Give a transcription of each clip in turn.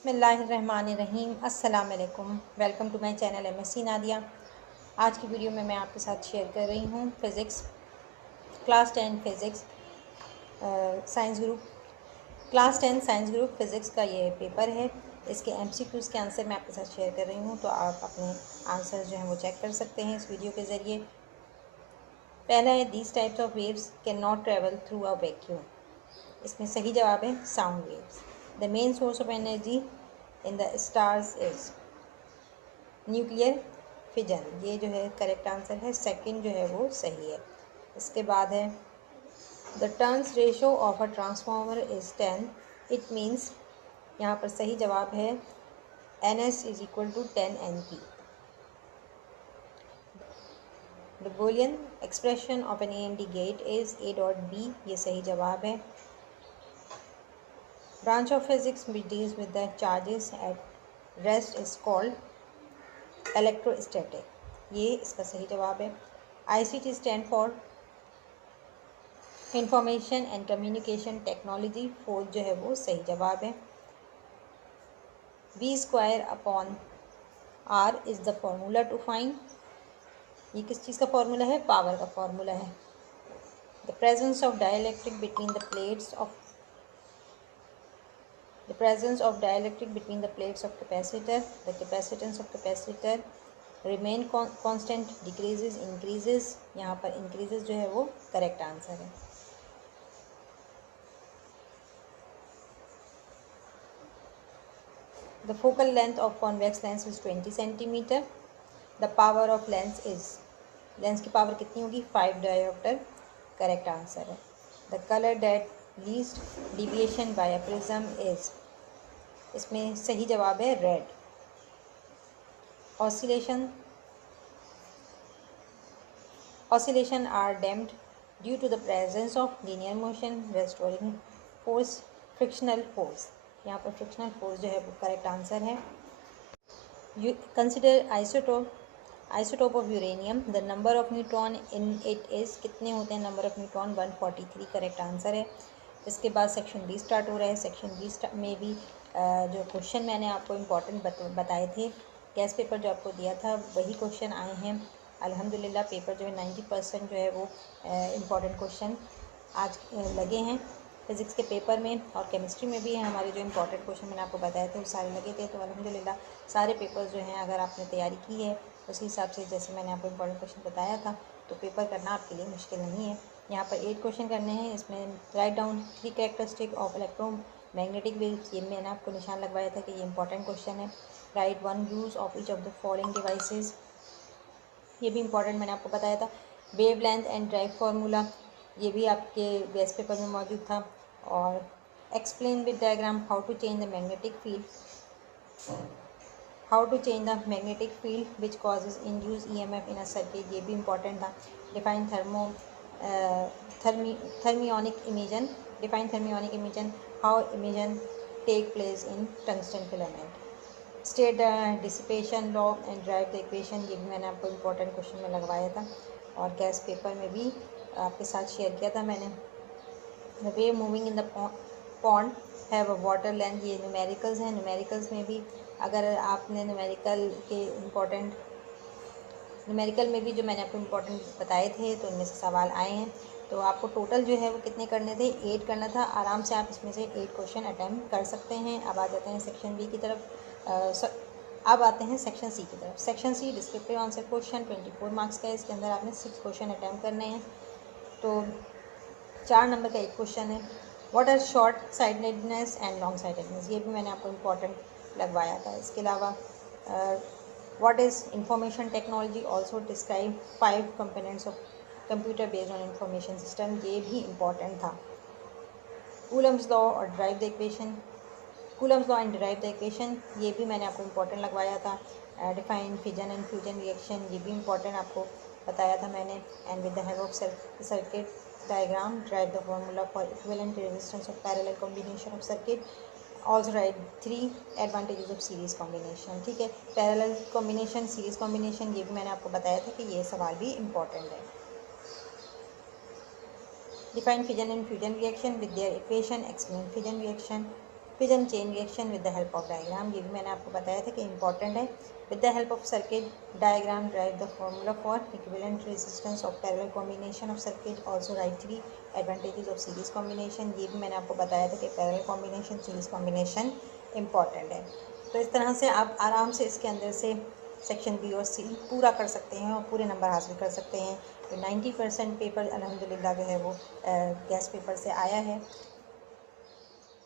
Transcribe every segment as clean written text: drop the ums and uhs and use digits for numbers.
बिस्मिल्लाहिर्रहमानिर्रहीम। अस्सलाम वालेकुम। Welcome to my channel MSc Nadia. आज की वीडियो में मैं आपके साथ शेयर कर रही हूँ physics class 10 physics science group physics का ये पेपर है। इसके MCQs के आंसर मैं आपके साथ शेयर कर रही हूँ, तो आप अपने आंसर जो हैं वो चेक कर सकते हैं इस वीडियो के ज़रिए। पहला है these types of waves can not travel through a vacuum. इसमें सही जवाब है sound waves. The main source of energy in the stars is nuclear fission. ये जो है करेक्ट आंसर है। सेकंड जो है वो सही है। इसके बाद है the turns ratio of a transformer is 10। It means, यहाँ पर सही जवाब है NS is equal to 10 NP। The boolean expression of an AND gate is A dot B। ये सही जवाब है। Branch of physics which deals with the charges at rest is called electrostatic. ये इसका सही जवाब है। ICT stand for information and communication technology. Fourth जो है वो सही जवाब है। V² upon R is the formula to find. ये किस चीज़ का फॉर्मूला है? पावर का फॉर्मूला है। The presence of dielectric between the plates of capacitor. The capacitance of capacitor remain constant, decreases, increases. यहाँ पर इंक्रीजेज जो है वो करेक्ट आंसर है। The focal length of convex lens is 20 centimetre. The power of lens is, lens की power कितनी होगी? 5 dioptre. Correct answer है। The colour that least deviation by a prism is, इसमें सही जवाब है red. Oscillation are damped due to the presence of linear motion, restoring force, frictional force। यहाँ पर frictional force जो है वो करेक्ट आंसर है। You consider isotope of uranium. The number of neutron in it is, कितने होते हैं number of neutron? 143। Correct answer है। इसके बाद सेक्शन बी स्टार्ट हो रहा है। सेक्शन बी में भी जो क्वेश्चन मैंने आपको इम्पोर्टेंट बताए थे, गैस पेपर जो आपको दिया था वही क्वेश्चन आए हैं। अल्हम्दुलिल्लाह पेपर जो है 90% जो है वो इम्पोर्टेंट क्वेश्चन आज लगे हैं फिज़िक्स के पेपर में, और केमिस्ट्री में भी हमारे जो इम्पोर्टेंट क्वेश्चन मैंने आपको बताए थे वो सारे लगे थे। तो अल्हम्दुलिल्लाह सारे पेपर्स जो हैं, अगर आपने तैयारी की है उसी हिसाब से जैसे मैंने आपको इम्पोर्टेंट क्वेश्चन बताया था, तो पेपर करना आपके लिए मुश्किल नहीं है। यहाँ पर 8 क्वेश्चन करने हैं। इसमें write down 3 characteristic of electromagnetic waves, ये मैंने आपको निशान लगवाया था कि ये इंपॉर्टेंट क्वेश्चन है। Write 1 use of each of the following devices, ये भी इंपॉर्टेंट मैंने आपको बताया था। Wavelength and derive formula, ये भी आपके गैस पेपर में मौजूद था। और explain with diagram how to change the magnetic field which causes induced EMF in a circuit, ये भी इंपॉर्टेंट था। Define thermionic emission, how emission take place in tungsten filament. State the dissipation law and derive the equation, ये भी मैंने आपको important question में लगवाया था और गैस पेपर में भी आपके साथ शेयर किया था मैंने। The wave moving in the pond have a water length, ये न्यूमेरिकल्स हैं। न्यूमेरिकल्स में भी अगर आपने न्यूमेरिकल में भी जो मैंने आपको इम्पोर्टेंट बताए थे तो उनमें से सवाल आए हैं। तो आपको टोटल जो है वो कितने करने थे? 8 करना था। आराम से आप इसमें से 8 क्वेश्चन अटैम्प्ट कर सकते हैं। अब आ जाते हैं सेक्शन बी की तरफ। अब आते हैं सेक्शन सी की तरफ। Section C descriptive answer question 24 marks का है। इसके अंदर आपने 6 क्वेश्चन अटैम्प्ट करने हैं। तो 4 नंबर का एक क्वेश्चन है, what are short sightedness and long sightedness, ये भी मैंने आपको इम्पोर्टेंट लगवाया था। इसके अलावा what is information technology, also describe 5 components of computer based on information system, ये भी इम्पोर्टेंट था। कूलम्स लॉ और derive the equation, Coulomb's law and derive the equation, ये भी मैंने आपको इम्पोर्टेंट लगवाया था। Define fission and fusion reaction, ये भी इम्पोर्टेंट आपको बताया था मैंने। And with the help of circuit diagram drive the formula for equivalent resistance of parallel combination of circuit, also right 3 advantages of series combination. ठीक है, पैरेलल कॉम्बिनेशन, सीरीज कॉम्बिनेशन, ये भी मैंने आपको बताया था कि ये सवाल भी इम्पोर्टेंट है। Define fission and fusion reaction with their equation, explain fission reaction, fission chain reaction with the help of diagram, ये भी मैंने आपको बताया था कि इंपॉर्टेंट है। With the help of circuit diagram drive the formula for equivalent resistance of parallel combination of circuit, also right 3 advantages of series combination, ये भी मैंने आपको बताया था कि parallel combination series combination important है। तो इस तरह से आप आराम से इसके अंदर से सेक्शन बी और सी पूरा कर सकते हैं और पूरे नंबर हासिल कर सकते हैं। तो 90% पेपर अल्हम्दुलिल्लाह जो है वो गैस पेपर से आया है।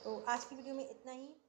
तो आज की वीडियो में इतना ही।